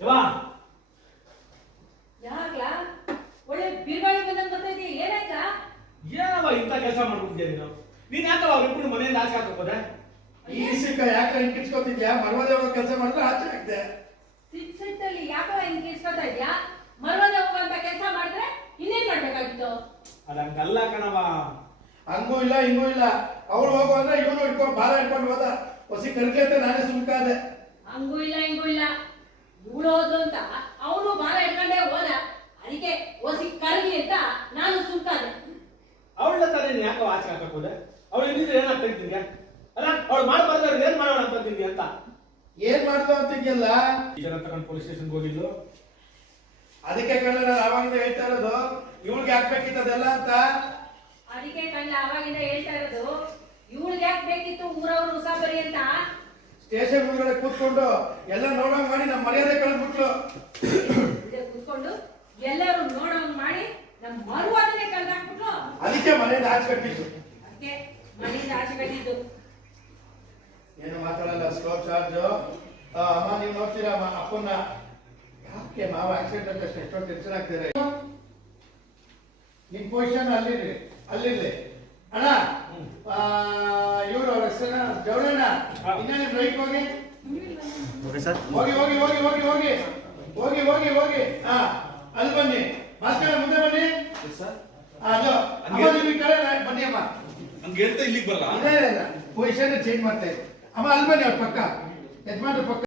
ಯವ್ವ ಯಾಕ್ಲಾ ಒಳ್ಳೆ ಬಿರುಗಾಳಿ ಬಂದಂಗ್ ಬರ್ತೈತಿ ಏನಾಯ್ತಾ? ಏನವ ಇಂಥ ಕೆಲಸ ಮಾಡ್ಬಿಟ್ಟಿದ್ಯಾ ನೀನು? ನೀನ್ ಯಾಕವ ಅವ್ರಿಬ್ರು ಮನೆಯಿಂದ ಆಚೆ ಹಾಕೋದೆ? ಈ ಸಿಕ್ಕ ಯಾಕೆ ಅಂಟಿಸ್ಕೊತಿದ್ಯಾ? ಮರವಾದ ಕೆಲಸ ಮಾಡಿದ್ರೆ ಆಚೆ ಹಾಕ್ದೆ. ಸಿಟ್ಟಲ್ಲಿ ಯಾಕೋ ಹಿಂಗ್ ಕಿಸ್ಕೊತಾ ಇದ್ಯಾ? ಮರವಾದ ಹೋಗುವಂತ ಕೆಲಸ ಮಾಡಿದ್ರೆ ಇನ್ನೇನ್ ಮಾಡ್ಬೇಕಾಗಿತ್ತು? ಅದ ಹಂಗಲ್ಲ ಕಣವ. ಹಂಗೂ ಇಲ್ಲ ಹಿಂಗೂ ಇಲ್ಲ. ಅವಳು ಹೋಗು ಅಂದ್ರೆ ಇವನು ಹಿಡ್ಕೊಂಡು ಭಾರ ಹಿಡ್ಕೊಂಡು ಹೋದ. ಹೊಸಿ ಕರ್ಕೆ ಅಂತ ನಾನೇ ಸುಮ್ಕಾದೆ. ಹಂಗೂ ಇಲ್ಲ ಹಿಂಗೂ ಇಲ್ಲ. ಇವಳು ಹೋದ್ರು ಅಂತ ಅವನು ಭಾರ ಹಿಡ್ಕೊಂಡೇ ಹೋದ. ಅದಕ್ಕೆ ಹೊಸಿ ಕರಗಿ ಅಂತ ನಾನು ಸುಮ್ಕಾದೆ. ಅವಳ ತರ ನೀನ್ ಯಾಕೋ ಆಚೆ ಹಾಕೋದೆ? ಅವಳು ಇದ್ದಿದ್ರೆ ಏನಾಗ್ತಾ ನಿನ್ಗೆ? ಅಲ್ಲ ಅವಳು ಮಾಡ್ಬಾರ್ದಾರೆ ಏನ್ ಮಾಡೋಣ ಅಂತ ನಿನ್ಗೆ ಅಂತ ಏನ್ ಮಾಡ್ದು ಅಂತಿದ್ಯಲ್ಲ? ಈ ಜನ ತಗೊಂಡು ಪೊಲೀಸ್ ಸ್ಟೇಷನ್ಗೆ ಹೋಗಿದ್ದು. ಅದಕ್ಕೆ ಕಣ್ಣ ನಾನು ಆವಾಗಿಂದ ಹೇಳ್ತಾ ಇರೋದು ಇವಳಿಗೆ ಹಾಕ್ಬೇಕಿತ್ತದೆಲ್ಲ ಅಂತ. ಅದಕ್ಕೆ ಕಣ್ಣ ಅವಾಗಿಂದ ಹೇಳ್ತಾ ಇರೋದು ಇವಳಿಗೆ ಯಾಕೆ ಬೇಕಿತ್ತು ಊರವ್ರು ಉಸಾಬರಿ ಅಂತ. ಸ್ಟೇಷನ್ ಮುಂದ್ಗಡೆ ಕೂತ್ಕೊಂಡು ಎಲ್ಲ ನೋಡೋಂಗ್ ಮಾಡಿ ನಮ್ಮ ಮರ್ಯಾದೆ ಕಳೆದ್ಬಿಟ್ಲು. ಕೂತ್ಕೊಂಡು ಎಲ್ಲರೂ ನೋಡೋಂಗ್ ಮಾಡಿ ನಮ್ಮ ಮರುವಾದನೆ ಕಳ್ದಾಕ್ಬಿಟ್ಲು. ಅದಕ್ಕೆ ಮನೆಯಿಂದ ಆಚೆ ಕಟ್ಟಿದ್ದು. ಅದಕ್ಕೆ ಮನೆಯಿಂದ ಆಚೆ ಕಟ್ಟಿದ್ದು. ಏನು ಮಾತಾಡಲ್ಲ, ಸ್ಲೋ ಚಾರ್ಜ್. ಅಮ್ಮ ನೀವು ನೋಡ್ತೀರಾ ಅಪ್ಪನ್ನ? ಯಾಕೆ ಮಾವ ಆಕ್ಸಿಡೆಂಟ್ ಅಂತ ಎಷ್ಟೊಂದು ಟೆನ್ಷನ್ ಆಗ್ತಿದೆ. ನಿನ್ ಪೊಸಿಷನ್ ಅಲ್ಲಿರ್ಲಿ ಅಣ್ಣ. ಇವ್ರು ಅವ್ರ ಹೆಸರ ಜವಳಣ್ಣ. ಇನ್ನ ನಿಮ್ ರೈಟ್ ಹೋಗಿ ಹೋಗಿ ಹೋಗಿ ಹೋಗಿ ಹೋಗಿ ಹೋಗಿ ಹೋಗಿ ಹೋಗಿ ಹೋಗಿ ಹಾ ಅಲ್ಲಿ ಬನ್ನಿ. ಭಾಸ್ಕರ ಮುಂದೆ ಬನ್ನಿ. ಅದು ಅಮ್ಮ ನಿಮ್ ಈ ಕಡೆ ಬನ್ನಿ ಅಮ್ಮ. ಹಂಗೆ ಹೇಳ್ತಾ ಇಲ್ಲಿಗೆ ಬರಲ್ಲ. ಇದೇ ಪೊಸಿಷನ್ ಚೇಂಜ್ ಮಾಡ್ತಾ ಇದ್ದೆ. ಅಮ್ಮ ಅಲ್ಲಿ ಬನ್ನಿ ಅವ್ರ ಪಕ್ಕ ಯಜಮಾನ್ರ ಪಕ್ಕ.